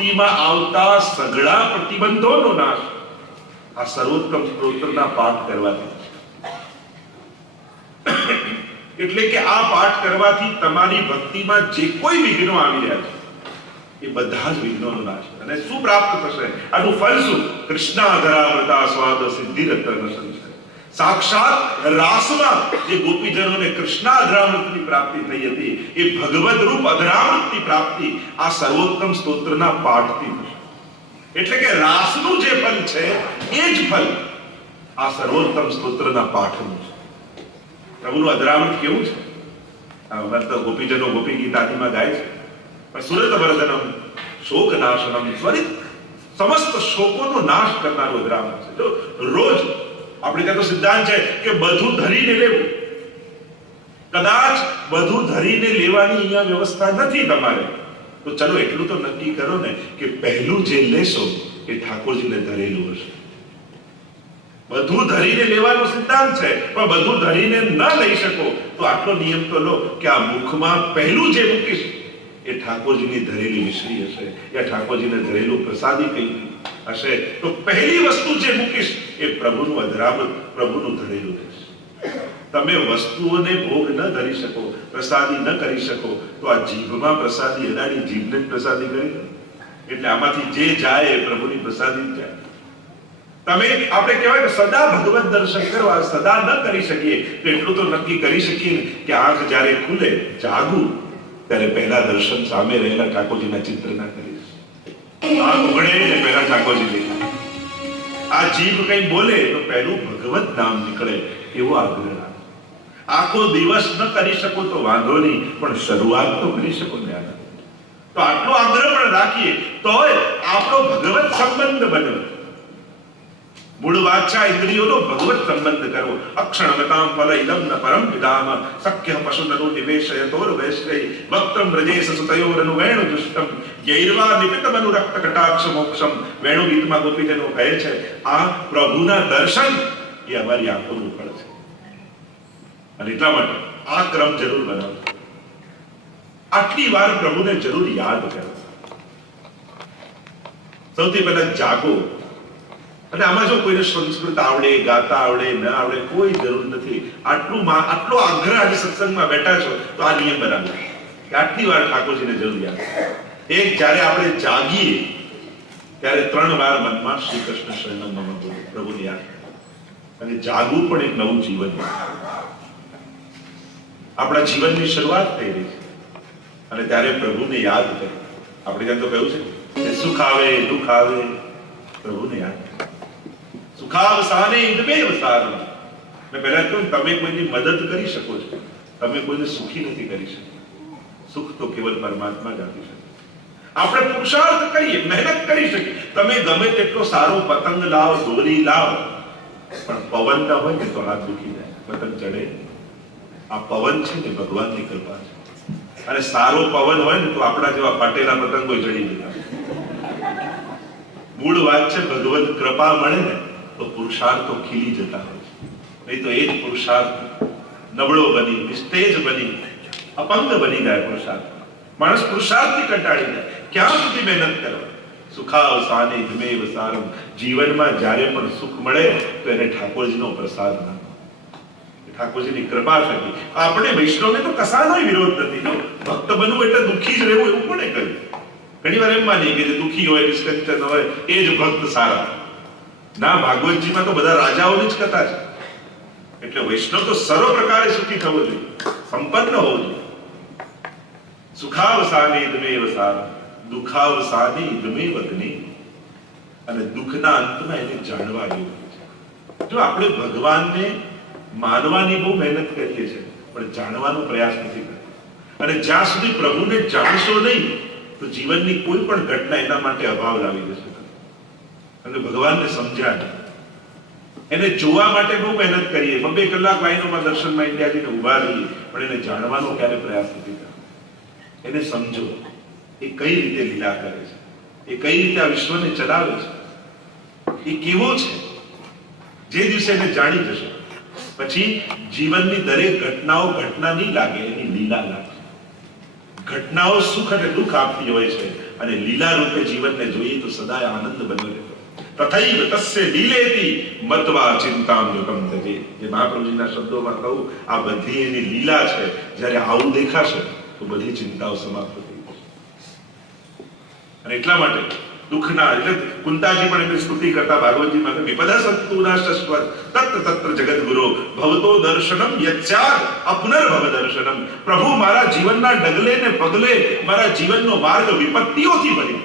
ભક્તિમાં આવતા સઘળા પ્રતિબંધોનો નાશ આ સર્વોત્તમ સ્ત્રોત્રના પાઠ કરવાથી એટલે કે આ પાઠ કરવાથી તમારી ભક્તિમાં જે કોઈ વિઘ્નો આવી રહ્યા છે, એ બધા જ વિઘ્નોનો નાશ. અને શું પ્રાપ્ત થશે? આનું ફળ શું? કૃષ્ણાધરાવૃતા સ્વાદ સિદ્ધિ રત્ન સાક્ષાત રાસમાં જે ગોપીજનોને કૃષ્ણાધરામૃતની પ્રાપ્તિ થઈ હતી, એ ભગવદ રૂપ અધરામૃતની પ્રાપ્તિ આ સર્વોત્તમ સ્તોત્રના પાઠથી થશે. એટલે કે રાસનું જે ફલ છે, એ જ ફલ આ સર્વોત્તમ સ્તોત્રના પાઠનું છે. પ્રભુનું અધરામૃત કેવું છે? મતલબ ગોપીજનો ગોપી ગીત આદિમાં ગાય છે. પણ સુરત વર્ધનમ શોક નાશનમ ત્વરિત સમસ્ત શોકોનો નાશ કરનારું અધરામૃત છે. જો રોજ આપણે ત્યાં તો સિદ્ધાંત છે કે બધું ધરીને લેવું. કદાચ બધું ધરીને લેવાની અહીંયા વ્યવસ્થા નથી તમારે. તો ચલો એટલું તો નક્કી કરો ને કે પહેલું જે લેશો એ ઠાકોરજીને ધરેલું હશે. બધું ધરીને લેવાનો સિદ્ધાંત છે, પણ બધું ધરીને ન લઈ શકો, તો આટલો નિયમ તો લો કે આ મુખમાં પહેલું જે મૂકીશ એ ઠાકોરજીની ધરેલી મિશ્રી હશે. યા ઠાકોરજીને ધરેલું પ્રસાદી કઈ હશે. તો પહેલી વસ્તુ જે મૂકીશ એ પ્રભુનું અધરામૃત પ્રભુનું ધરેલું રહેશે. તમે વસ્તુઓને ભોગ ન ધરી શકો, પ્રસાદી ન કરી શકો, તો આ જીભમાં પ્રસાદી અદાની જીભને જ પ્રસાદી કરી. એટલે આમાંથી જે જાય એ પ્રભુની પ્રસાદી જાય. તમે, આપણે કહેવાય કે સદા ભગવત દર્શન કરવા, સદા ન કરી શકીએ, તો એટલું તો નક્કી કરી શકીએ ને કે આંખ જ્યારે ખુલે, જાગું, ત્યારે પહેલા દર્શન સામે રહેલા ઠાકોરજીના ચિત્રના કરીશ આંખ ઉગડે ને પહેલા ઠાકોરજી દેખાય આ જીભ કઈ બોલે તો પહેલું ભગવત નામ નીકળે એવો આગ્રહ આખો દિવસ ન કરી શકો તો વાંધો નહીં, પણ શરૂઆત તો કરી શકો ને. તો આટલો આગ્રહ પણ રાખીએ તો આપણો ભગવત સંબંધ બને. મૂળ ઇન્દ્રિયોનો ભગવત સંબંધ કરવો. અક્ષણમતામ ફલ ઇદમ ન પરમ વિદામ. સખ્ય પશુનરુ નિવેશયતોર વૈશ્વૈ. વક્તમ વ્રજેસ સુતયોરનુ વેણુ દુષ્ટમ યૈર્વા નિપિતમનુ રક્ત કટાક્ષ મોક્ષમ વેણુ ગીતમાં ગોપીજનો કહે છે, આ પ્રભુના દર્શન એ અમારી આંખોનું ફળ છે. અને એટલા માટે આ ક્રમ જરૂર બનાવો. આટલી વાર પ્રભુને જરૂર યાદ કરો. સૌથી પહેલા જાગો. અને આમાં જો કોઈને સંસ્કૃત આવડે, ગાતા આવડે, ન આવડે, કોઈ જરૂર નથી. આટલું આટલો આગ્રહ આજે સત્સંગમાં બેઠા છો, તો આ નિયમ બનાવ્યો આટલી વાર ઠાકોરજીને જરૂર યાદ એક જ્યારે આપણે જાગીએ, ત્યારે ત્રણ વાર મનમાં શ્રી કૃષ્ણ શરણમ મમ પ્રભુ યાદ અને જાગવું પણ એક નવું જીવન આપણા જીવનની શરૂઆત થઈ રહી છે. અને ત્યારે પ્રભુને યાદ કરે. આપણે ત્યાં તો કહ્યું છે સુખ આવે, દુઃખ આવે, પ્રભુને યાદ કરો સાને ઇન્દ્રમેવ સારમ મેં પહેલા કહ્યું, તમે કોઈની મદદ કરી શકો છો. તમે કોઈને સુખી નથી કરી શકતા સુખ તો કેવલ પરમાત્મા જ આપી શકે. આપણે પુરુષાર્થ કરીએ, મહેનત કરી શકીએ. તમે ગમે તેટલો સારો પતંગ લાવ, દોરી લાવ, પણ પવન ના હોય ને તો હાથ દુખી જાય. પતંગ ચડે. આ પવન છે ને ભગવાનની કૃપા છે. અને સારો પવન હોય ને તો આપણા જેવા ફાટેલા પતંગો ચડી જતા. મૂળ વાત છે ભગવત કૃપા મળે ને તો પુરુષાર્થો ખીલી જતા હોય છે. નહીં તો એ જ પુરુષાર્થ નબળો બની, નિસ્તેજ બની અપંગ બની જાય પુરુષાર્થ. માણસ પુરુષાર્થથી કંટાળી જાય. ક્યાં સુધી મહેનત કરવા? સુખાવસાને ધમેવ સારમ જીવનમાં જ્યારે પણ સુખ મળે, તો એને ઠાકોરજીનો પ્રસાદ માનો ઠાકોરજીની કૃપા થકી આપણે વૈષ્ણવને તો કસાનો વિરોધ નથી જો ભક્ત બનવું એટલે દુઃખી જ રહેવું, એવું કોને કહ્યું? ઘણી વાર એમ માનીએ કે જે દુઃખી હોય, નિષ્કંચન હોય, એ જ ભક્ત સારા. ના, ભાગવતજીમાં તો બધા રાજાઓની જ કથા છે. એટલે વૈષ્ણવ તો સર્વ પ્રકારે સુખી થવો જોઈએ, સંપન્ન હોવો જોઈએ. સુખાવસાની ઇદમેવ સાર દુખાવસાની ઇદમેવ અગ્નિ. અને દુઃખના અંતમાં એને જાણવા જોઈએ જો આપણે ભગવાનને માનવાની બહુ મહેનત કરીએ છીએ, પણ જાણવાનો પ્રયાસ નથી કરતા. અને જ્યાં સુધી પ્રભુને જાણશો નહીં, તો જીવનની કોઈ પણ ઘટના એના માટે અભાવ લાવી દેશે. અને ભગવાનને સમજાય. એને જોવા માટે બહુ મહેનત કરીએ. બબે કલાક લાઈનોમાં દર્શનમાં ઇન્ડિયાજીને ઊભા રહીએ, પણ એને જાણવાનો ક્યારે પ્રયાસ નથી કરતા એને સમજો એ કઈ રીતે લીલા કરે છે? એ કઈ રીતે આ વિશ્વને ચલાવે છે? એ કેવો છે? જે દિવસે એને જાણી જશે, પછી જીવનની દરેક ઘટનાઓ ઘટના નહીં લાગે, એની લીલા લાગે. ઘટનાઓ સુખ અને દુઃખ આપતી હોય છે, અને લીલા રૂપે જીવનને જોઈએ તો સદાય આનંદ બન્યો રહેતો. તથૈવ તસ્ય લીલેતી મત્વા ચિંતામ યુગમ તજે જે મહાપ્રભુજીના શબ્દોમાં કહું આ બધી એની લીલા છે જ્યારે આવું દેખાશે તો બધી ચિંતાઓ સમાપ્ત થઈ જશે અને એટલા માટે દુઃખના, એટલે કુંતાજી પણ એમની સ્તુતિ કરતા ભાગવતજી માટે વિપદા સત્તુના શશ્વત તત્ર તત્ર જગત ગુરુ ભવતો દર્શનમ યચ્ચાદ અપનર્ભવ દર્શનમ. પ્રભુ મારા જીવનના ડગલે ને પગલે મારા જીવનનો માર્ગ વિપત્તિઓથી ભરી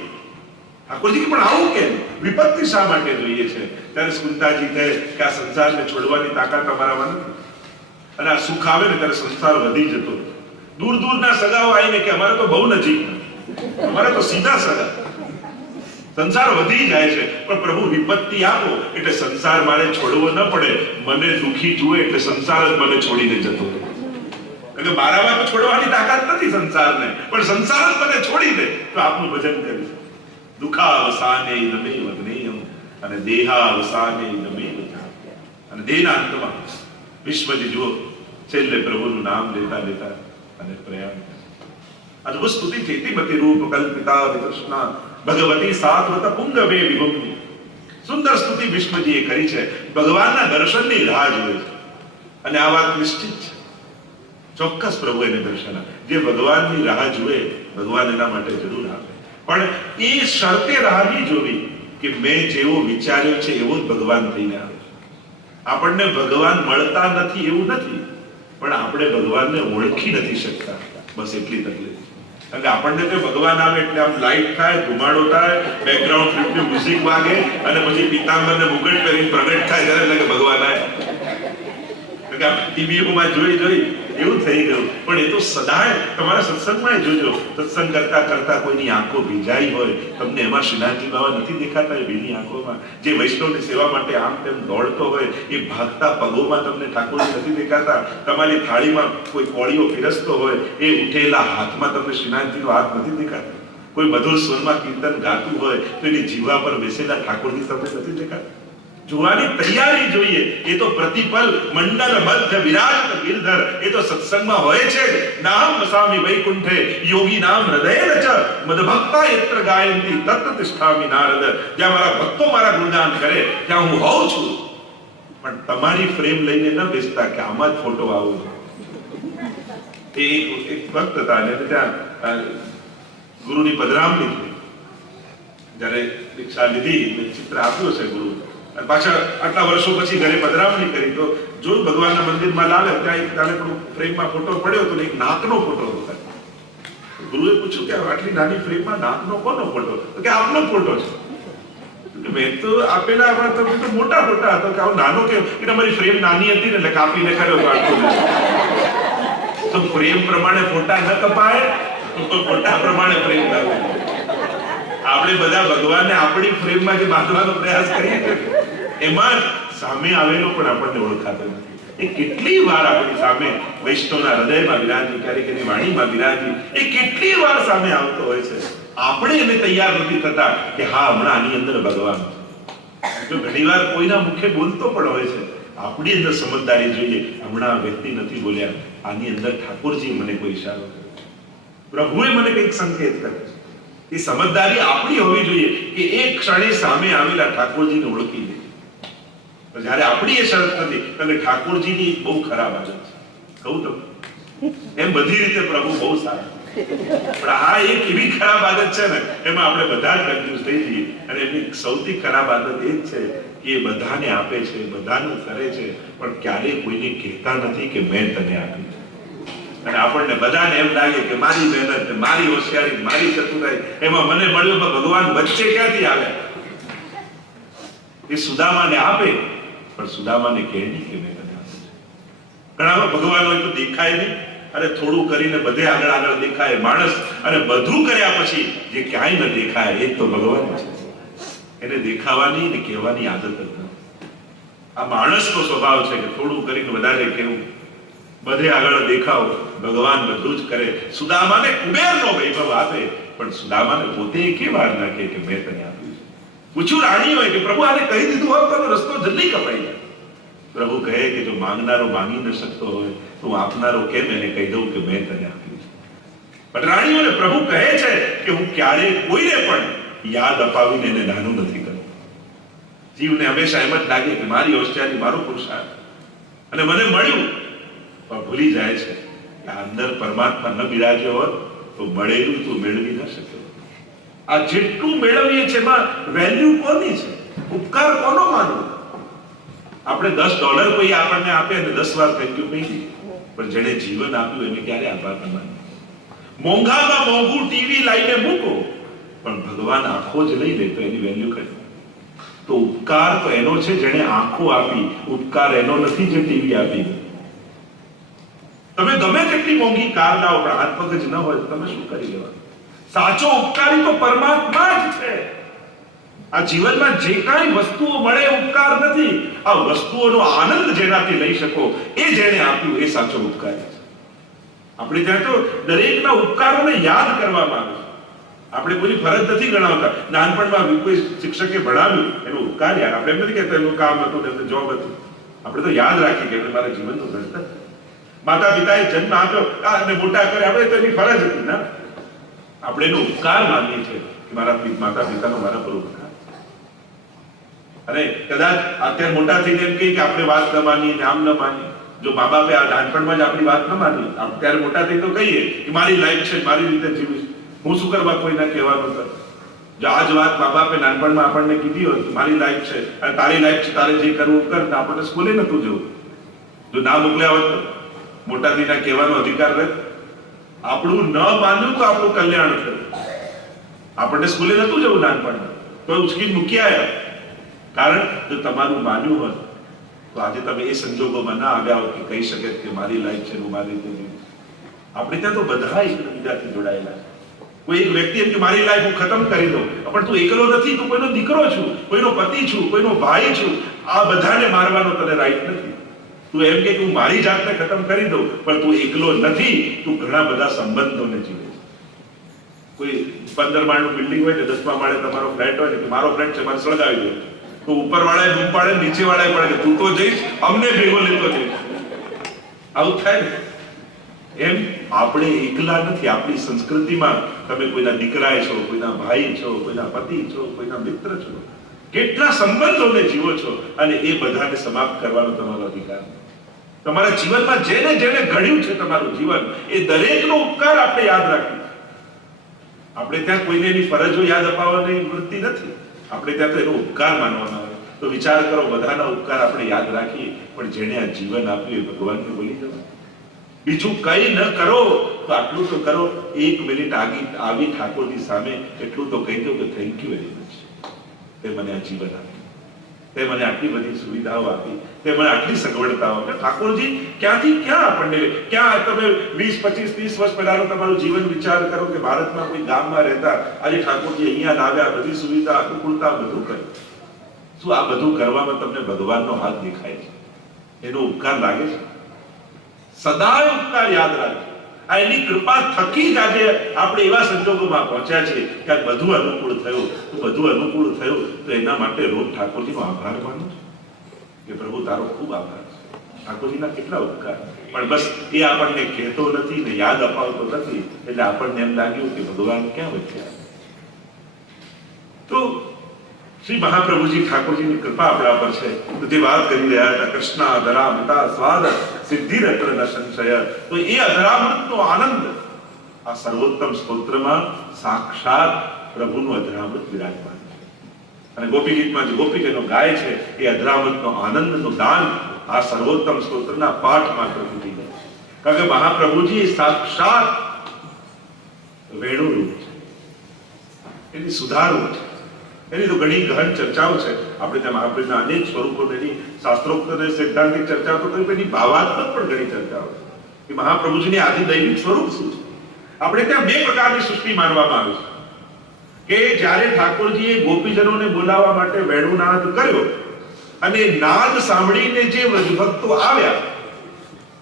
ઠાકોરજી પણ આવું કેમ? વિપત્તિ શા માટે જોઈએ છે? ત્યારે કુંતાજી કહે કે આ સંસારને છોડવાની તાકાત તમારામાં નથી. અને આ સુખ આવે ને ત્યારે સંસાર વધી જતો દૂર દૂરના સગાઓ આવીને કે અમારે તો બહુ નજીક અમારે તો સીધા સગા. સંસાર વધી જાય છે, પણ પ્રભુ વિપત્તિ આપો, એટલે સંસાર મારે છોડવો ન પડે. મને દુખી જુએ એટલે સંસાર જ મને છોડીને જતો એટલે બારામાં છોડવાની તાકાત નથી સંસારને. પણ સંસાર જ મને છોડી દે. તો આપનું ભજન કરીશ. દુઃખાવસાને નમે વગ્નેયમ અને દેહાવસાને નમે અને દેહના અંતમાં વિશ્વજી જુઓ છેલ્લે પ્રભુનું નામ લેતા લેતા અને પ્રયાણ અદ્ભુત સ્તુતિ છે ઇતિમતિ રૂપ કલ્પિતા વિતૃષ્ણા ભગવતી સાત્વત પુંગવે વિભુમ્ની સુંદર સ્તુતિ વિષ્ણુજીએ કરી છે ભગવાનના દર્શનની રાહ જોઈ છે અને આ વાત નિશ્ચિત છે ચોક્કસ પ્રભુ એને દર્શન આપે જે ભગવાનની રાહ જુએ ભગવાન એના માટે જરૂર આપે પણ એ શરતે રાહ જોવી કે મેં જેવો વિચાર્યો છે એવો જ ભગવાન થઈને આવે આપણને ભગવાન મળતા નથી એવું નથી, પણ આપણે ભગવાનને ઓળખી નથી શકતા. બસ એટલી તકલીફ. અને આપણને તો ભગવાન આવે એટલે આમ લાઈટ થાય, ધુમાડો થાય બેકગ્રાઉન્ડ ફ્લિપની મ્યુઝિક વાગે, અને પછી પિતાંબરને મુગટ પહેરીને પ્રગટ થાય ત્યારે લાગે ભગવાન આવે ટીવીઓમાં જોઈ જોઈ એવું થઈ ગયું. પણ એ તો સદાય તમારા સત્સંગમાં જોજો. સત્સંગ કરતા કરતા કોઈની આંખો ભીંજાઈ હોય, તમને એમાં શ્રીનાથજી બાબા નથી દેખાતા એ બેની આંખોમાં. જે વૈષ્ણવની સેવા માટે આમ તેમ દોડતો હોય, એ ભાગતા પગોમાં તમને ઠાકોરજી નથી દેખાતા. તમારી થાળીમાં કોઈ કોળીઓ પીરસતો હોય, એ ઉઠેલા હાથમાં તમને શ્રીનાથજીનો હાથ નથી દેખાતો. કોઈ મધુર સ્વરમાં કીર્તન ગાતું હોય, તો એની જીવા પર બેસેલા ઠાકોરજી તમને નથી દેખાતા. જોવાની તૈયારી જોઈએ એ તો પ્રતિપલ મંડળ મધ્ય વિરાજત ગિરધર એ તો સત્સંગમાં હોય છે જ. નામ વસામી વૈકુંઠે યોગી નામ હૃદય ચ મદભક્તા યત્ર ગાયંતી તત્ર તિષ્ઠામિ નારદ જ્યાં મારા ભક્તો મારા ગુણગાન કરે ત્યાં હું હોઉં છું પણ તમારી ફ્રેમ લઈને ન બેસતા કે આમાં જ ફોટો આવો એ એક એક ભક્ત હતા અને એને ત્યાં અ, ગુરુની પધરામણી થઈ જ્યારે દીક્ષા લીધી ને ચિત્ર આપ્યું છે ગુરુ અને પાછા આટલા વર્ષો પછી ઘરે પધરામણી કરી, તો જો ભગવાનના મંદિરમાં લાવે, ત્યાં એક નાનકડું ફ્રેમમાં ફોટો પડ્યો તો એક નાકનો ફોટો હતો. ગુરુએ પૂછ્યું કે આટલી નાની ફ્રેમમાં નાકનો કોનો ફોટો? તો કે આપનો ફોટો છે. મેં તો આપેલા આમાં તમે તો મોટા ફોટા હતો, કે આવો નાનો કે કે તમારી ફ્રેમ નાની હતી ને એટલે કાપીને કર્યો તો ફ્રેમ પ્રમાણે ફોટા ન કપાય ફોટા પ્રમાણે ફ્રેમ લાવે. આપણે બધા ભગવાનને આપણી ફ્રેમમાં જે બાંધવાનો પ્રયાસ કરીએ. એમાં સામે આવેલો પણ આપણને ઓળખાતો નથી. એ કેટલી વાર આપણી સામે વૈષ્ણવના હૃદયમાં બિરાજી, ક્યારેક એની વાણીમાં બિરાજી, એ કેટલી વાર સામે આવતો હોય છે. આપણે એને તૈયાર નથી થતા કે હા, હમણાં આની અંદર ભગવાન. જો ઘણી વાર કોઈના મુખે બોલતો પણ હોય છે. આપણી અંદર સમજદારી જોઈએ, હમણાં વ્યક્તિ નથી બોલ્યા. આની અંદર ઠાકોરજી મને કોઈ ઈશારો પ્રભુએ મને કંઈક સંકેત કર્યો. એ સમજદારી આપણી હોવી જોઈએ કે એક ક્ષણે સામે આવેલા ઠાકોરજીને ઓળખી લે જ્યારે આપણી એ શરત નથી, કારણ ઠાકોરજીની બહુ ખરાબ આદત છે. કહું તો એમ બધી રીતે પ્રભુ બહુ સારા. પણ આ એક એવી ખરાબ આદત છે ને, એમાં આપણે બધા જ કન્ફ્યુઝ થઈ જઈએ. અને એની સૌથી ખરાબ આદત એ જ છે કે એ બધાને આપે છે, બધાનું કરે છે, પણ ક્યારેય કોઈને કહેતા નથી કે મેં તને આપી છે. અને આપણને બધાને એમ લાગે કે મારી મહેનત મારી હોશિયારી મારી ચતુરાઈ એમાં મને મળ્યું પણ ભગવાન વચ્ચે ક્યાંથી આવે? એ સુદામાને આપે, પણ સુદામાને કહે નહીં કે મેં તને ઘણા ભગવાન હોય તો દેખાય નહીં. અને થોડું કરીને બધે આગળ આગળ દેખાય માણસ, અને બધું કર્યા પછી જે ક્યાંય ન દેખાય, એ તો ભગવાન છે. એને દેખાવાની ને કહેવાની આદત નથી આ માણસનો સ્વભાવ છે કે થોડું કરીને વધારે કેવું બધે આગળ દેખાવ. ભગવાન બધું જ કરે. સુદામાને કુબેરનો વૈભવ આપે. પણ સુદામાને પોતે એકે વાર ના કહે કે મેં તને આપ્યું પૂછ્યું રાણી હોય કે પ્રભુ, આને કહી દીધું હોત તો રસ્તો જલ્દી કપાઈ જાય. પ્રભુ કહે કે જો માંગનારો માંગી ન શકતો હોય, તો હું આપનારો કેમ એને કહી દઉં કે મેં તને આપ્યું પણ રાણીઓને પ્રભુ કહે છે કે હું ક્યારેય કોઈને પણ યાદ અપાવીને એને નાનું નથી કર્યું જીવને હંમેશા એમ જ લાગે કે મારી હોશિયારી મારો પુરુષાર્થ. અને મને મળ્યું પણ ભૂલી જાય છે કે અંદર પરમાત્મા ન બિરાજ્યો હોત તો મળેલું તું મેળવી ન શક્યો. આ જેટલું મેળવીએ છે એમાં વેલ્યુ કોની છે? ઉપકાર કોનો માનવો? આપણે દસ ડોલર કોઈ આપણને આપે અને દસ વાર થેન્ક યુ કહી પણ જેણે જીવન આપ્યું એને ક્યારે આભાર ન મોંઘામાં મોંઘું ટીવી લાઈને મૂકો, પણ ભગવાન આંખો જ લઈ લે તો એની વેલ્યુ કરી તો ઉપકાર તો એનો છે જેણે આંખો આપી, ઉપકાર એનો નથી જે ટીવી આપી. તમે ગમે તેટલી મોંઘી કાર લાવો, પણ હાથ પગ જ ન હોય તમે શું કરી લેવાનું? સાચો ઉપકારી તો પરમાત્મા જ છે. આ જીવનમાં જે કાંઈ વસ્તુઓ મળે ઉપકાર નથી. આ વસ્તુઓનો આનંદ જેનાથી લઈ શકો, એ જેણે આપ્યું, એ સાચો ઉપકારી છે. આપણે ત્યાં તો દરેકના ઉપકારોને યાદ કરવામાં આવે આપણે કોઈ ફરજ નથી ગણાવતા. નાનપણમાં કોઈ શિક્ષકે ભણાવ્યું, એનો ઉપકાર યાદ આપણે એમ નથી કહેતા, એનું કામ હતું એમને જોબ હતું. આપણે તો યાદ રાખીએ કે મારા જીવનનું ઘડતર માતા પિતાએ જન્મ આપ્યો. અને મોટા કરે. આપણે તો ફરજ હતી ના. આપણે એનો ઉપકાર માનીએ છીએ કે મારા માતા પિતાનો મારા પર ઉપકાર. અરે કદાચ અત્યારે મોટા થઈને એમ કહીએ કે આપણે વાત ન માનીએ નામ ન માનીએ. જો મા બાપે આ નાનપણમાં જ આપણી વાત ન માની અત્યારે મોટા થઈ તો કહીએ કે મારી લાઈફ છે, મારી રીતે જીવીશ. હું શું કરવા કોઈના કહેવાનું કર? જો આ જ વાત મા બાપે નાનપણમાં આપણને કીધી હોત મારી લાઈફ છે, અને તારી લાઈફ છે, તારે જે કરવું કર. આપણને સ્કૂલે નતું જવું. જો ના મોકલ્યા હોત તો? મોટા થઈને કહેવાનો અધિકાર રહે. આપણું ન માન્યું તો આપણું કલ્યાણ થયું. આપણને સ્કૂલે નતું જવું નાનપણમાં. તો ઉચકી મૂકી આવ્યા કારણ જો તમારું માન્યું હોત તો આજે તમે એ સંજોગોમાં ના આવ્યા હોત કે કહી શકે કે મારી લાઈફ છે હું મારી રીતે આપણે ત્યાં તો બધા એકબીજાથી જોડાયેલા કોઈ એક વ્યક્તિ એમ કે, મારી લાઈફ હું ખતમ કરી દઉં. પણ તું એકલો નથી, તું કોઈનો દીકરો છું, કોઈનો પતિ છું, કોઈનો ભાઈ છું. આ બધાને મારવાનો તને રાઈટ નથી. તું એમ કે હું મારી જાતને ખતમ કરી દઉં, પણ તું એકલો નથી, તું ઘણા બધા સંબંધોને જીવે છે. કોઈ પંદર માળનું બિલ્ડિંગ હોય ને દસમા માળે તમારો ફ્લેટ હોય ને મારો ફ્લેટ છે, મારે સળગાવી દો. તો ઉપર વાળાએ બૂમ પાડે નીચે વાળાએ પડે તું તો જઈશ, અમને ભેગો લેતો જઈશ. આવું થાય ને? એમ આપણે એકલા નથી, આપણી સંસ્કૃતિમાં તમે કોઈના દીકરા છો, કોઈના ભાઈ છો, કોઈના પતિ છો, કોઈના મિત્ર છો, કેટલા સંબંધોને જીવો છો, અને એ બધાને સમાપ્ત કરવાનો તમારો અધિકાર તમારા જીવનમાં જેને જેને ઘડ્યું છે તમારું જીવન, એ દરેકનો ઉપકાર આપણે યાદ રાખીએ. આપણે ત્યાં કોઈને એની ફરજો યાદ અપાવવાની વૃત્તિ નથી. આપણે ત્યાં તો એનો ઉપકાર માનવામાં આવે. તો વિચાર કરો, બધાના ઉપકાર આપણે યાદ રાખીએ, પણ જેણે આ જીવન આપ્યું એ ભગવાનને ભૂલી જવાય. બીજું કઈ ન કરો, તો આટલું તો કરો. એક મિનિટ આગી, આવી ઠાકોરની સામે એટલું તો કહી દો કે થેન્ક યુ વેરી મચ તે મને આ જીવન આપ્યું. તે મને આટલી બધી સુવિધાઓ આપી, તે મને આટલી સગવડતાઓ આપી. ઠાકોરજી, ક્યાંથી, ક્યાં આપણને ક્યાં તમે વીસ, પચીસ, ત્રીસ વર્ષ પહેલાનું તમારું જીવન વિચાર કરો કે ભારતમાં કોઈ ગામમાં રહેતા આજે ઠાકોરજી અહીંયા લાવ્યા બધી સુવિધા, અનુકૂળતા બધું કર્યું શું આ બધું કરવામાં તમને ભગવાનનો હાથ દેખાય છે? એનો ઉપકાર લાગે છે? સદાય ઉપકાર યાદ રાખજો. આ એની કૃપા થકી જ આજે આપણે એવા સંજોગોમાં પહોંચ્યા છે કે આ બધું અનુકૂળ થયું. તો બધું અનુકૂળ થયું તો એના માટે રોજ ઠાકોરજીનો આભાર માનો કે પ્રભુ, તારો ખૂબ આભાર ઠાકોરજીના કેટલા ઉપકાર. પણ બસ એ આપણને કહેતો નથી ને યાદ અપાવતો નથી. એટલે આપણને એમ લાગ્યું કે ભગવાન ક્યાં વચ્ચે તો શ્રી મહાપ્રભુજી ઠાકોરજીની કૃપા આપણા પર છે. બધી વાત કરી રહ્યા હતા. કૃષ્ણ અધરામૃતા સ્વાદ, સિદ્ધિ રત્ર ન સંશય. તો એ અધરામૃતનો આનંદ. આ સર્વોત્તમ સ્તોત્રમાં સાક્ષાત પ્રભુનું અધરામૃત વિરાજમાન છે. અને ગોપી ગીતમાં જે ગોપિકેનો ગાય છે, એ અધરામૃતનો આનંદનું દાન આ સર્વોત્તમ સ્તોત્રના પાઠમાં પ્રભુ થઈ કારણ કે મહાપ્રભુજી સાક્ષાત વેણુ રૂપ છે. એની સુધારું છે. એની તો ઘણી ગહન ચર્ચાઓ છે. આપણે ત્યાં મહાપ્રભુના અનેક સ્વરૂપો તેની શાસ્ત્રોક્ત અને સૈદ્ધાંતિક ચર્ચાઓ તો કરી એની ભાવાત્મક પણ ઘણી ચર્ચાઓ છે. કે મહાપ્રભુજીની આદિ દૈવિક સ્વરૂપ શું છે? આપણે ત્યાં બે પ્રકારની સૃષ્ટિ માનવામાં આવે છે. કે જ્યારે ઠાકોરજીએ ગોપીજનોને બોલાવવા માટે વેણુનાદ કર્યો અને નાદ સાંભળીને જે વ્રજભક્તો આવ્યા,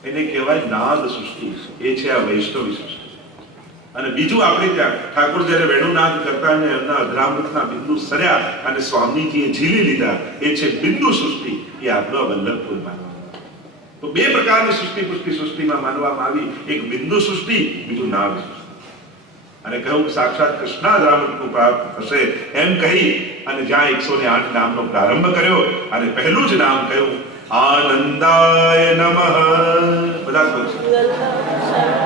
એને કહેવાય નાદ સૃષ્ટિ. એ છે આ વૈષ્ણવી સૃષ્ટિ. અને બીજું આપણે ત્યાં ઠાકોર જ્યારે વેણુનાદ કરતા અને એમના અધરામૃતના બિંદુ સર્યા અને સ્વામીજીએ ઝીલી લીધા, એ છે બિંદુ સૃષ્ટિ, એ આપણો વલ્લભપુર તો બે પ્રકારની સૃષ્ટિ પુષ્ટિ સૃષ્ટિમાં માનવામાં આવી. એક બિંદુ સૃષ્ટિ, બીજું નામ અને કહ્યું સાક્ષાત કૃષ્ણાજરામૃતનું પ્રાપ્ત થશે એમ કહી અને જ્યાં એકસો ને આઠ નામનો પ્રારંભ કર્યો અને પહેલું જ નામ કહ્યું, આનંદાય નમઃ. બધા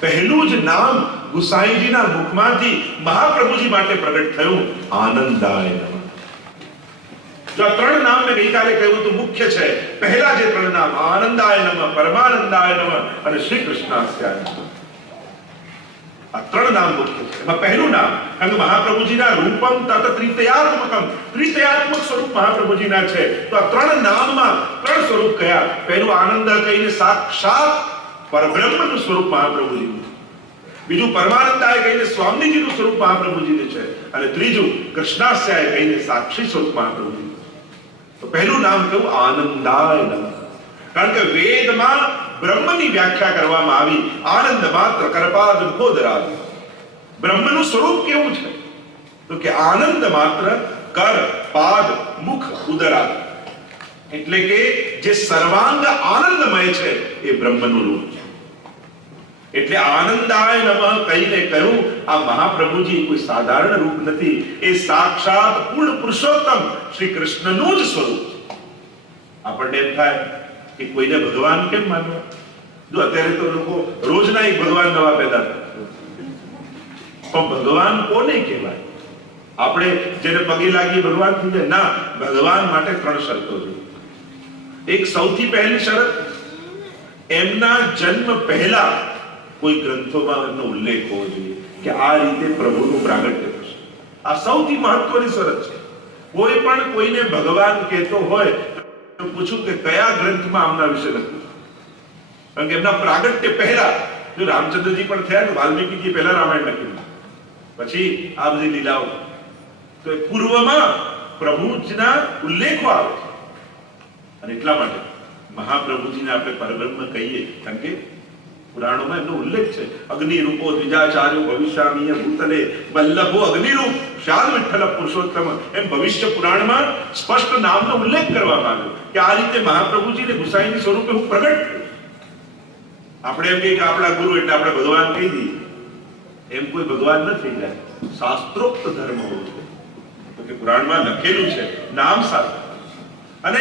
પહેલું જ નામ ગુસાઈજીના મુખમાંથી મહાપ્રભુજી માટે પ્રગટ થયું આનંદાય જો આ ત્રણ નામ મેં ગઈકાલે કહ્યું તો મુખ્ય છે પહેલા જે ત્રણ નામ આનંદાય નમઃ પરમાનંદાય નમઃ અને શ્રી કૃષ્ણાસ્યાય આ ત્રણ નામ મુખ્ય છે એમાં પહેલું નામ, કારણ કે મહાપ્રભુજીના રૂપમ તત ત્રિતયાત્મકમ. ત્રિતયાત્મક સ્વરૂપ મહાપ્રભુજીના છે. તો આ ત્રણ નામમાં ત્રણ સ્વરૂપ કયા? પહેલું આનંદ કહીને સાક્ષાત પરબ્રહ્મનું સ્વરૂપ મહાપ્રભુજીનું. બીજું પરમાનંદાય કહીને સ્વામીજીનું સ્વરૂપ મહાપ્રભુજીને છે. અને ત્રીજું કૃષ્ણાસ્યાય કહીને સાક્ષી સ્વરૂપ મહાપ્રભુજી તો પહેલું નામ કહ્યું આનંદાય નામ. કારણ કે વેદમાં બ્રહ્મની વ્યાખ્યા કરવામાં આવી. આનંદ માત્ર કરપાદ મુખોદરાજ બ્રહ્મનું સ્વરૂપ કેવું છે? તો કે આનંદ માત્ર કર પાદ મુખ ઉદરાજ એટલે કે જે સર્વાંગ આનંદમય છે, એ બ્રહ્મનું રૂપ છે. એટલે આનંદાય નમઃ કહીને કહ્યું, આ મહાપ્રભુજી કોઈ સાધારણ રૂપ નથી. એ સાક્ષાત પૂર્ણ પુરુષોત્તમ શ્રી કૃષ્ણનું જ સ્વરૂપ છે. આપણને એમ થાય કે કોઈને ભગવાન કેમ માનવા? જો અત્યારે તો લોકો રોજના એક ભગવાન નવા પેદા પણ ભગવાન કોને કહેવાય? આપણે જેને પગે લાગી ભગવાન થઈ ના, ભગવાન માટે ત્રણ શરતો જોઈએ એક સૌથી પહેલી શરત, એમના જન્મ પહેલા કોઈ ગ્રંથોમાં એમનો ઉલ્લેખ હોવો જોઈએ કે આ રીતે પ્રભુનું પ્રાગટ્ય થશે. આ સૌથી મહત્વની શરત છે. કોઈ પણ કોઈને ભગવાન કહેતો હોય પૂછું કે કયા ગ્રંથમાં આમના વિશે લખ્યું? કારણ કે એમના પ્રાગટ્ય પહેલા જો રામચંદ્રજી પણ થયા ને વાલ્મીકીજી પહેલા રામાયણ લખ્યું. પછી આ બધી લીલાઓ. તો પૂર્વમાં પ્રભુજના ઉલ્લેખો આવે છે. અને એટલા માટે મહાપ્રભુજીને આપણે પરબ્રહ્મ કહીએ, કારણ કે પુરાણોમાં એમનો ઉલ્લેખ છે. અગ્નિ રૂપો દ્વિજાચાર્યો ભવિષ્યામીય ભૂતલે, વલ્લભો અગ્નિ રૂપ શાદ વિઠ્ઠલ પુરુષોત્તમ એમ ભવિષ્ય પુરાણમાં સ્પષ્ટ નામનો ઉલ્લેખ કરવામાં આવ્યો કે આ રીતે મહાપ્રભુજીને ગુસાઈની સ્વરૂપે હું પ્રગટ આપણે એમ કહીએ કે આપણા ગુરુ એટલે આપણે ભગવાન કહી દઈએ. એમ કોઈ ભગવાન ન જાય શાસ્ત્રોક્ત ધર્મ હોવો જોઈએ કે પુરાણમાં લખેલું છે, નામ સાથે અને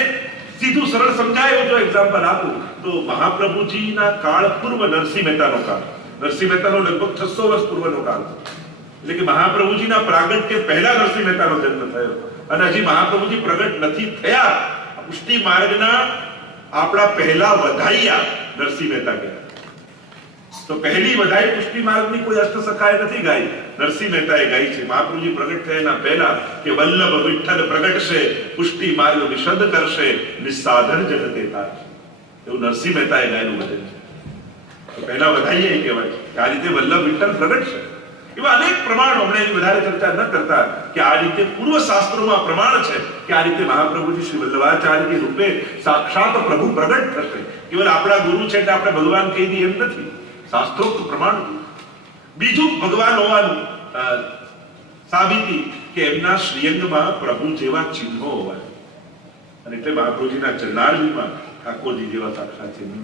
સીધું સરળ સમજાય જો એક્ઝામ્પલ આપું, તો મહાપ્રભુજીના કાળ પૂર્વ નરસિંહ મહેતાનો કાળ. નરસિંહ મહેતાનો લગભગ છસો વર્ષ પૂર્વનો કાળ. એટલે કે મહાપ્રભુજીના પ્રાગટ્ય પહેલા નરસિંહ મહેતાનો જન્મ થયો. અને હજી મહાપ્રભુજી પ્રગટ નથી થયા. પુષ્ટિ માર્ગના આપણા પહેલા વધાઈયા નરસિંહ મહેતા ગયા. તો પહેલી વધાઈ પુષ્ટિ માર્ગની કોઈ અષ્ટસખાએ નથી ગાઈ. નરસિંહ મહેતાએ ગાઈ છે. મહાપ્રભુજી પ્રગટ થયાના પહેલા કે વલ્લભ વિઠ્ઠલ પ્રગટશે, પુષ્ટિ માર્ગ વિશદ કરશે નિસાધન જગતે તાર એવું નરસિંહ મહેતાએ ગાયેલું વચન છે. તો પહેલા વધાઈએ કહેવાય કે આ રીતે વલ્લભ વિઠ્ઠલ પ્રગટશે. એવા અનેક પ્રમાણો હમણાં વધારે ચર્ચા ન કરતા કે આ રીતે પૂર્વ શાસ્ત્રોમાં પ્રમાણ છે કે આ રીતે મહાપ્રભુજી શ્રી વલ્લભાચાર્ય રૂપે સાક્ષાત પ્રભુ પ્રગટ થશે. કેવલ આપણા ગુરુ છે એટલે આપણે ભગવાન કહી દઈએ એમ નથી. શાસ્ત્રોક્ત પ્રમાણ. બીજું ભગવાન હોવાનું સાબિતી કે એમના શ્રીઅંગમાં પ્રભુ જેવા ચિહ્નો હોવા. અને એટલે મહાપ્રભુજીના ચરણારવિંદમાં ઠાકોરજી જેવા સાક્ષાત ચિહ્નો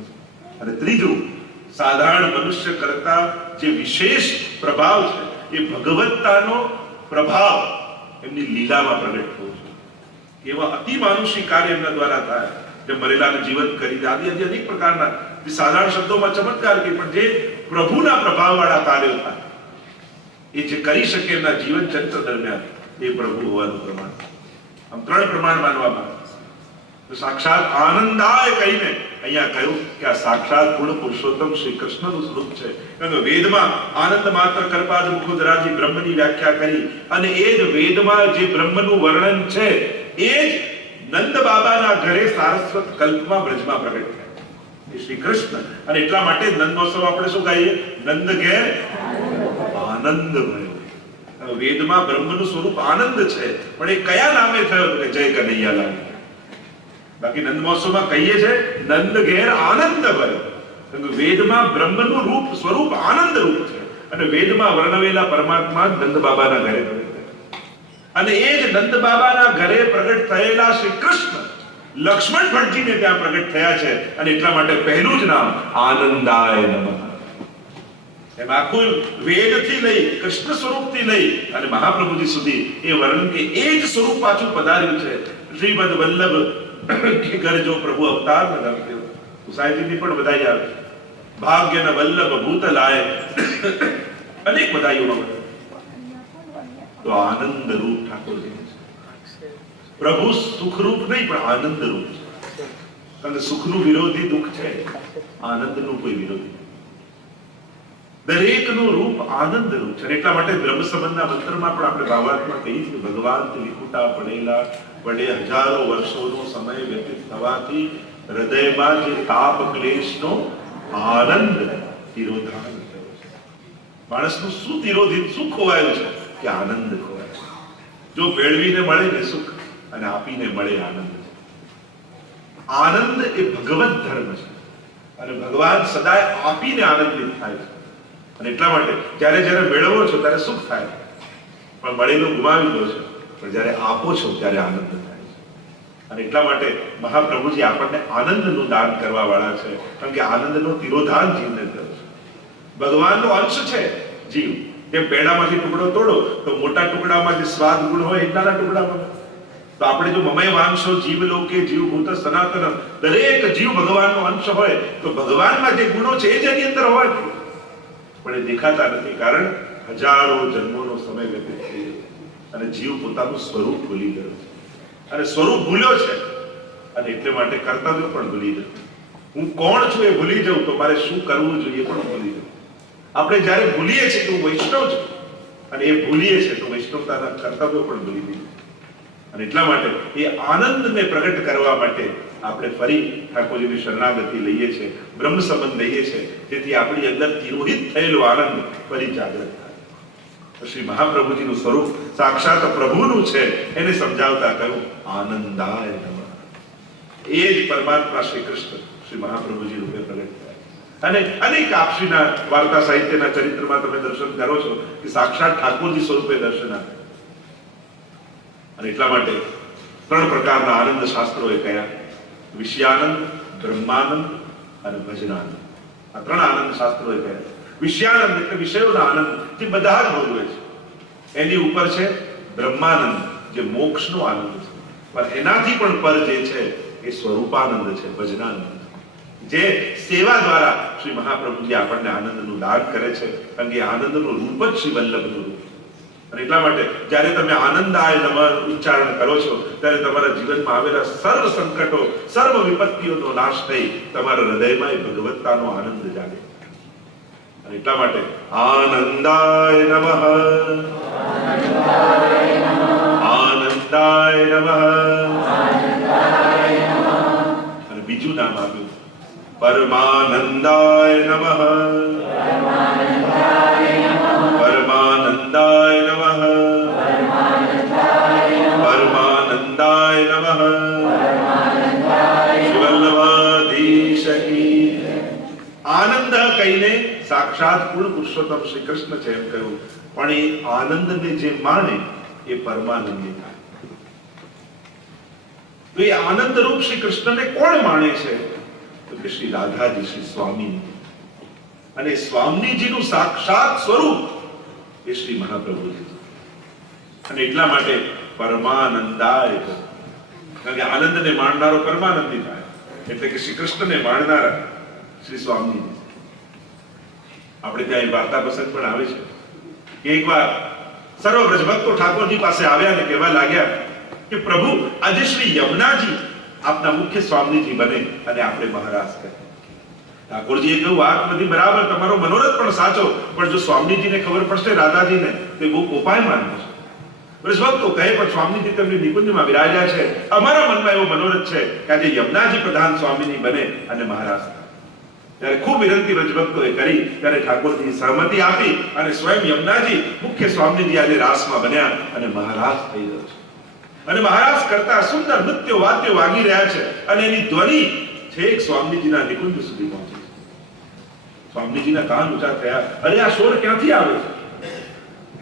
અને ત્રીજું, સાધારણ મનુષ્ય કરતા જે વિશેષ પ્રભાવ છે, એ ભગવત્તાનો પ્રભાવ એમની લીલામાં પ્રગટ થયો છે. એવા અતિ માનુષી કાર્ય એમના દ્વારા થાય. જે મરેલાને જીવંત કરી દે આદિ આદિ અનેક પ્રકારના, જે સાધારણ શબ્દોમાં ચમત્કાર કે પણ જે પ્રભુના પ્રભાવવાળા કાર્યો થાય. એ જે કરી શકે એમના જીવન ચરિત્ર દરમિયાન, એ પ્રભુ હોવાનું પ્રમાણ. આમ ત્રણ પ્રમાણ માનવામાં આવે છે. તો સાક્ષાત આનંદાય કહીને અહીંયા કહ્યું કે આ સાક્ષાત પૂર્ણ પુરુષોત્તમ શ્રી કૃષ્ણનું સ્વરૂપ છે. કારણ વેદમાં આનંદ માત્ર કરપાદ મુખોદરાજી બ્રહ્મની વ્યાખ્યા કરી અને એ જ વેદમાં જે બ્રહ્મનું વર્ણન છે, એ જ નંદ બાબાના ઘરે સારસ્વત કલ્પમાં બ્રજમાં પ્રગટ થયા. શ્રી કૃષ્ણ. અને એટલા માટે નંદ મહોત્સવ આપણે શું કહીએ નંદ ઘેર આનંદ ભયો વેદમાં બ્રહ્મનું સ્વરૂપ આનંદ છે. પણ એ કયા નામે થયો? કે જય કનૈયાલાલ. બાકી નંદ મહોત્સવમાં કહીએ છે, નંદ ઘેર આનંદ ભર્યો વેદમાં બ્રહ્મનું રૂપ સ્વરૂપ આનંદ રૂપ છે. અને વેદમાં વર્ણવેલા પરમાત્મા નંદ બાબાના ઘરે અને એ જ નંદ બાબાના ઘરે પ્રગટ થયેલા શ્રી કૃષ્ણ લક્ષ્મણ ભટ્ટજીને ત્યાં પ્રગટ થયા છે. અને એટલા માટે પહેલું જ નામ આનંદાય નમઃ. એમ આખું વેદથી લઈ, કૃષ્ણ સ્વરૂપથી લઈ અને મહાપ્રભુજી સુધી એ વર્ણન કે એ જ સ્વરૂપ પાછું પધાર્યું છે. શ્રીમદ વલ્લભ કે ઘર જો પ્રભુ અવતાર બધા ગુસાઈજીની પણ બધાઈ આવે ભાગ્ય ન વલ્લભ ભૂત લાય. અનેક બધાઈઓ તો આનંદ રૂપ ઠાકોરજી પ્રભુ પ્રભુ સુખરૂપ નહીં, પણ આનંદ રૂપ છે. કારણ કે સુખનું વિરોધી દુઃખ છે. આનંદનું કોઈ વિરોધી. દરેકનું રૂપ આનંદ રૂપ છે. એટલા માટે બ્રહ્મ સંબંધના મંત્રમાં પણ આપણે ભાવાર્થમાં કહીએ કે ભગવાન ત્રિકુટા પડેલા વડે હજારો વર્ષોનો સમય વ્યતીત થવાથી હૃદયમાં જે તાપ ક્લેશનો આનંદ તિરોધાન માણસનું શું તિરોધિત, શું ખોવાયું છે? કે આનંદ ખોવાય જો મેળવીને મળે ને સુખ, અને આપીને મળે આનંદ. આનંદ એ ભગવત ધર્મ છે. અને ભગવાન સદાય આપીને આનંદિત થાય છે. અને એટલા માટે જ્યારે જ્યારે મેળવો છો ત્યારે સુખ થાય. પણ મળેલું ગુમાવી દો છો. પણ જ્યારે આપો છો ત્યારે આનંદ થાય અને એટલા માટે મહાપ્રભુજી આપણને આનંદનું દાન કરવા વાળા છે. કારણ કે આનંદનો તિરોધાન જીવને થયો છે. ભગવાનનો અંશ છે જીવ. જેમ પેડામાંથી ટુકડો તોડો, તો મોટા ટુકડામાં જે સ્વાદ ગુણ હોય, એટલાના ટુકડામાં. તો આપણે જો મમય વાંશો જીવ લોકે જીવ ભૂત સનાતન, દરેક જીવ ભગવાનનો અંશ હોય, તો ભગવાનમાં જે ગુણો છે એ જ એની અંદર હોય. પણ એ દેખાતા નથી કારણ હજારો જન્મોનો સમય વ્યતીત થઈ ગયો અને જીવ પોતાનું સ્વરૂપ ભૂલી ગયો છે. અને સ્વરૂપ ભૂલ્યો છે અને એટલે માટે કર્તવ્ય પણ ભૂલી ગયો. હું કોણ છું એ ભૂલી જાઉં તો મારે શું કરવું જોઈએ પણ ભૂલી જાઉં આપણે જ્યારે ભૂલીએ છીએ કે હું વૈષ્ણવ છું, અને એ ભૂલીએ છીએ તો વૈષ્ણવતાના કર્તવ્યો પણ ભૂલી દઈએ અને એટલા માટે એ આનંદને પ્રગટ કરવા માટે આપણે ફરી ઠાકોરજીની શરણાગતિ લઈએ છીએ, બ્રહ્મ સંબંધ લઈએ છીએ, જેથી આપણી અંદર તિરોહિત થયેલો આનંદ ફરી જાગૃત થાય. શ્રી મહાપ્રભુજીનું સ્વરૂપ સાક્ષાત પ્રભુનું છે, એને સમજાવતા કહ્યું, આનંદાય નમઃ. એ જ પરમાત્મા શ્રી કૃષ્ણ શ્રી મહાપ્રભુજી રૂપે પ્રગટ અને અનેક આપશીના વાર્તા સાહિત્યના ચરિત્રમાં તમે દર્શન કરો છો કે સાક્ષાત ઠાકોરજી સ્વરૂપે દર્શન આપે. અને એટલા માટે ત્રણ પ્રકારના આનંદ શાસ્ત્રોએ કયા વિષયાનંદ, બ્રહ્માનંદ અને ભજનાનંદ. આ ત્રણ આનંદ શાસ્ત્રોએ કયા વિષયાનંદ એટલે વિષયોના આનંદ. જે બધા જ ભોગવે છે. એની ઉપર છે બ્રહ્માનંદ, જે મોક્ષનો આનંદ છે. પણ એનાથી પણ પર જે છે એ સ્વરૂપાનંદ છે, ભજનાનંદ. જે સેવા દ્વારા શ્રી મહાપ્રભુજી આપણને આનંદનું દાન કરે છે. કારણ કે આનંદનું રૂપ જ શ્રી વલ્લભનું રૂપ અને એટલા માટે જ્યારે તમે આનંદાય નમઃ ઉચ્ચારણ કરો છો, ત્યારે તમારા જીવનમાં આવેલા સર્વ સંકટો, સર્વ વિપત્તિઓનો નાશ થઈ તમારા હૃદયમાં એ ભગવત્તાનો આનંદ જાગે. અને એટલા માટે આનંદાય નમઃ. આનંદાય નમઃ. અને બીજું નામ આપ્યું. પરમાનંદાય નમઃ. કહીને સાક્ષાત પૂર્ણ પુરુષોત્તમ શ્રી કૃષ્ણ છે એમ કહ્યું. પણ એ આનંદને જે માણે એ પરમાનંદી થાય. તો એ આનંદ રૂપ શ્રી કૃષ્ણને કોણ માણે છે? તો કે શ્રી રાધાજી, શ્રી સ્વામી અને સ્વામીજીનું સાક્ષાત સ્વરૂપ એ શ્રી મહાપ્રભુજી. અને એટલા માટે પરમાનંદાય. કારણ કે આનંદને માણનારો પરમાનંદી થાય. એટલે કે શ્રી કૃષ્ણને માણનારા શ્રી સ્વામીજી. છે. આપણે ત્યાં વાર્તા પ્રસંગ પણ આવે છે. કે એકવાર સર્વ બ્રજભક્તો ઠાકોરજી પાસે આવ્યા અને કહેવા લાગ્યા કે પ્રભુ, આજે શ્રી યમુનાજી આપના મુખ્ય સ્વામીજી બને અને આપણે મહારાજ કરીએ ઠાકોરજીએ કહ્યું વાત બધી બરાબર, તમારો મનોરથ પણ સાચો, પણ જો સ્વામીજીને ખબર પડશે, રાધાજીને, તો બહુ માનવો છે. બ્રજભક્તો કહે, પણ સ્વામીજી તમને નિકુંજમાં વિરાજ્યા છે. અમારા મનમાં એવો મનોરથ છે કે આજે યમુનાજી પ્રધાન સ્વામીની બને અને મહારાજ. ત્યારે ખૂબ વિનંતી રજભક્તોએ કરી. ત્યારે ઠાકોરજી સહમતિ આપી અને સ્વયં યમુનાજી મુખ્ય સ્વામીજી આજે રાસમાં બન્યા અને મહારાજ થઈ ગયો છે. અને મહારાજ કરતા સુંદર નૃત્યો, વાદ્યો વાગી રહ્યા છે અને એની ધ્વનિ છેક સ્વામીજીના નિકુંજ સુધી પહોંચે છે. સ્વામીજીના કાન ઊંચા થયા. અરે આ શોર ક્યાંથી આવે છે?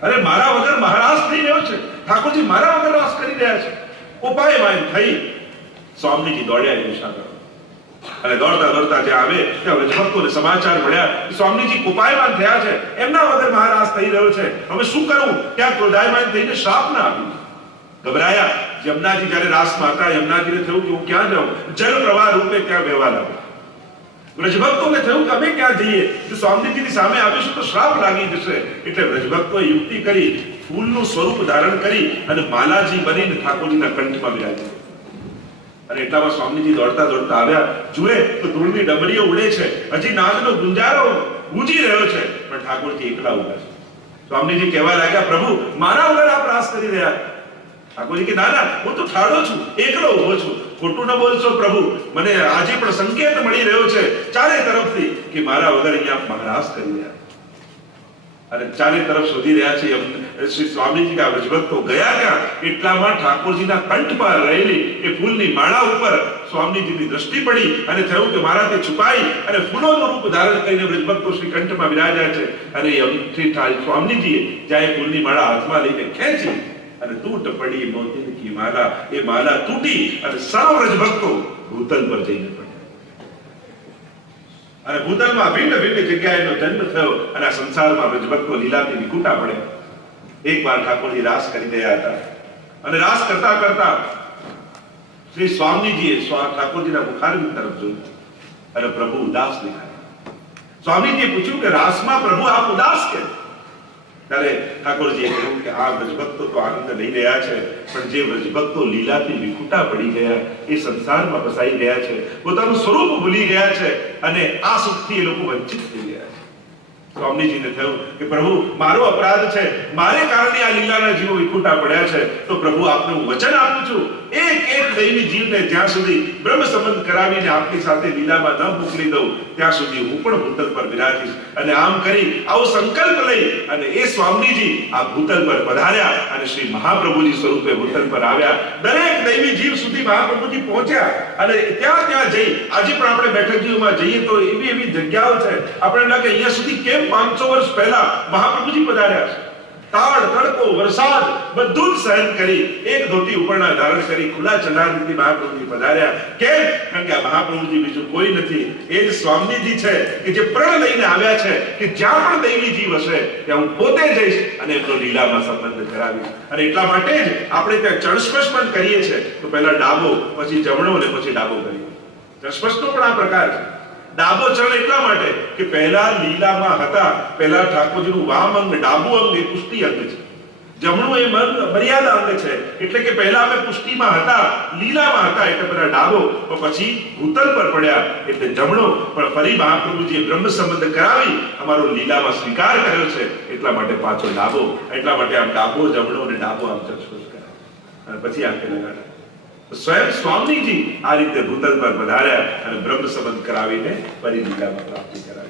અરે મારા વગર મહારાજ થઈ રહ્યો છે. ઠાકોરજી મારા વગર રાસ કરી રહ્યા છે. ઉપાય માય થઈ. સ્વામીજી દોડ્યા તરફ અને દોડતા દોડતા જે આવે ત્યાં વ્રજભક્તોને સમાચાર મળ્યા કે સ્વામીજી કુપાયમાન થયા છે. એમના વગર મહારાજ થઈ રહ્યો છે. હવે શું કરવું? ત્યાં ક્રોધાયમાન થઈને શ્રાપ ના આપ્યું ગભરાયા. યમુનાજી જ્યારે રાસમાં હતા યમુનાજીને થયું કે હું ક્યાં જાઉં? જલ પ્રવાહ રૂપે ત્યાં વહેવા લાગ્યો. વ્રજભક્તોને થયું કે અમે ક્યાં જઈએ? જો સ્વામીજીની સામે આવીશું તો શ્રાપ લાગી જશે. એટલે વ્રજભક્તોએ યુક્તિ કરી, ફૂલનું સ્વરૂપ ધારણ કરી અને માલાજી બનીને ઠાકોરજીના કંઠમાં બિરાજ્યા. અને એટલામાં સ્વામીજી દોડતા દોડતા આવ્યા. જુએ, તો ધૂળની ડમરીઓ ઉડે છે. હજી નાદનો ગુંજારો ગુંજી રહ્યો છે. પણ ઠાકોરજી એકલા ઊભા છે. સ્વામીજી કહેવા લાગ્યા, પ્રભુ, મારા વગર આપ રાસ કરી રહ્યા ઠાકોરજી કે ના ના હું તો ઠાડો છું, એકલો ઊભો છું. ખોટું ન બોલશો, પ્રભુ. મને આજે પણ સંકેત મળી રહ્યો છે, ચારે તરફથી, કે મારા વગર અહીંયા આપ કરી રહ્યા અને ચારે તરફ શોધી રહ્યા છે શ્રી સ્વામીજી કા વ્રજભક્તો ગયા ગયા એટલામાં ઠાકોરજીના કંઠ રહેલી એ ફૂલની માળા ઉપર સ્વામીજીની દ્રષ્ટિ પડી અને થયું કે મારા તે છુપાઈ અને ફૂલોનું રૂપ ધારણ કરીને વ્રજભક્તો શ્રી કંઠમાં બિરાજ્યા છે. અને શ્રી સ્વામીજીએ જ્યાં ફૂલની માળા હાથમાં લઈને ખેંચી અને તૂટ પડી મોતીની માલા, એ માલા તૂટી અને સર્વ વ્રજભક્તો ભૂતલ પર જઈને અને ભૂતલમાં ભિન્ન ભિન્ન જગ્યાએ એનો જન્મ થયો અને આ સંસારમાં વ્રજભક્તો લીલાથી વિકુટા પડ્યા એક વાર ઠાકોરજી રાસ કરી રહ્યા હતા. અને રાસ કરતા કરતા શ્રી સ્વામીજીએ ઠાકોરજીના મુખારવિંદ તરફ જોયું અને પ્રભુ ઉદાસ દેખાય. સ્વામીજીએ પૂછ્યું કે રાસમાં પ્રભુ આપ ઉદાસ કેમ? ત્યારે ઠાકોરજીએ કહ્યું કે આ વ્રજભક્તો તો આનંદ લઈ રહ્યા છે, પણ જે વ્રજભક્તો લીલાથી વિખૂટા પડી ગયા, એ સંસારમાં ફસાઈ ગયા છે, પોતાનું સ્વરૂપ ભૂલી ગયા છે અને આ સુખથી એ લોકો વંચિત થઈ ગયા છે. સ્વામીજીને થયું કે પ્રભુ, મારો અપરાધ છે, મારે કારણે આ લીલાના જીવો વિખૂટા પડ્યા છે, તો પ્રભુ આપને હું વચન આપું છું. એક એક દૈવી જીવને જ્યાં સુધી બ્રહ્મ સંબંધ કરાવીને આપની સાથે લીલામાં ન મોકલી દઉં, ત્યાં સુધી હું પણ ભૂતલ પર બિરાજીશ. અને આમ કરી આવો સંકલ્પ લઈ અને એ સ્વામીજી આ ભૂતલ પર પધાર્યા અને શ્રી મહાપ્રભુજી સ્વરૂપે ભૂતલ પર આવ્યા. દરેક દૈવી જીવ સુધી મહાપ્રભુજી પહોંચ્યા અને ત્યાં ત્યાં જઈ, આજે પણ આપણે બેઠક જીવમાં જઈએ તો એવી એવી જગ્યાઓ છે. આપણે લાગે અહીંયા સુધી કેમ પાંચસો વર્ષ પહેલા મહાપ્રભુજી પધાર્યા છે? તાળ તડકો, વરસાદ બધું જ સહન કરી એક ધોતી ઉપરના ધારણ કરી ખુલ્લા ચલાણથી મહાપ્રભુજી પધાર્યા. કેમ? કારણ કે આ મહાપ્રભુજી બીજું કોઈ નથી. એ જ સ્વામીજી છે કે જે પ્રણ લઈને આવ્યા છે, કે જ્યાં પણ દૈવી જીવ હશે ત્યાં હું પોતે જઈશ અને એમનો લીલામાં સંબંધ કરાવીશ અને એટલા માટે જ આપણે ત્યાં ચણસ્પર્શમન કરીએ છીએ. તો પહેલા ડાબો, પછી જમણો અને પછી ડાબો કરીએ. ચણસ્પર્શનો પણ આ પ્રકાર છે. ડાબો ચરણ એટલા માટે કે પહેલા લીલામાં હતા, પહેલા ઠાકોરજીનું વામ અંગ, ડાબુ અંગ એ પુષ્ટિ અંગ છે. જમણું એ મન મર્યાદા અંગ છે. એટલે કે પહેલા અમે પુષ્ટિમાં હતા, લીલામાં હતા, એટલે પહેલા ડાબો. પણ પછી ભૂતલ પર પડ્યા, એટલે જમણો. પણ ફરી મહાપ્રભુજીએ બ્રહ્મ સંબંધ કરાવી, અમારો લીલામાં સ્વીકાર કર્યો છે. એટલા માટે પાછો ડાબો. એટલા માટે આમ ડાબો, જમણો અને ડાબો આમ ચર્ચો કરાય અને પછી આંખે લગાડ્યા સ્વયં સ્વામીજી આ રીતે ભૂતલ પર પધાર્યા અને બ્રહ્મ સંબંધ કરાવીને લીલામાં પ્રાપ્તિ કરાવી.